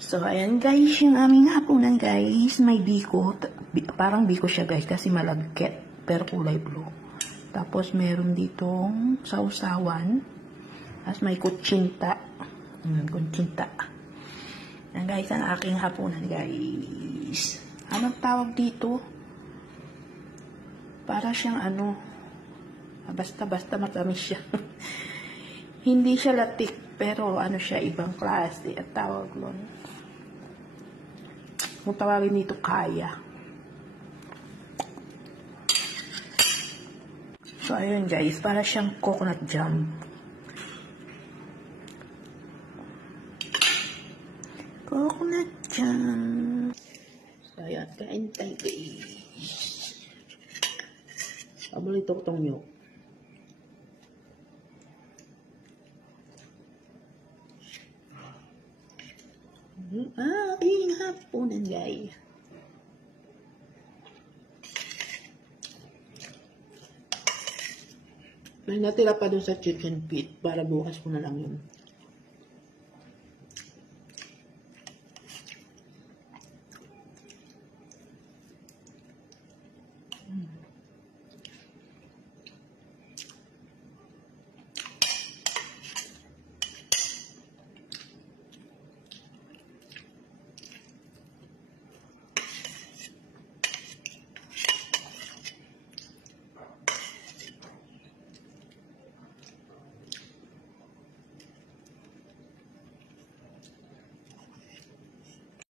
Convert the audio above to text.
So, ayan guys, yung aming hapunan guys, may biko. Parang biko siya guys, kasi malagkit, pero kulay blue. Tapos, meron ditong sausawan. Tapos, may kutsinta. Kutsinta. Ayan guys, ang aking hapunan guys. Anong tawag dito? Para siyang basta matamis siya. Hindi siya latik, pero siya, ibang klase at tawag nun. Kung tawagin dito, kaya. So, ayun guys, para siyang coconut jam. Coconut jam. So, ayan, kain tayo guys. Paborito ko itong yolk. Aking hapunan guys. May natira pa doon sa chicken feet para bukas ko na lang yun.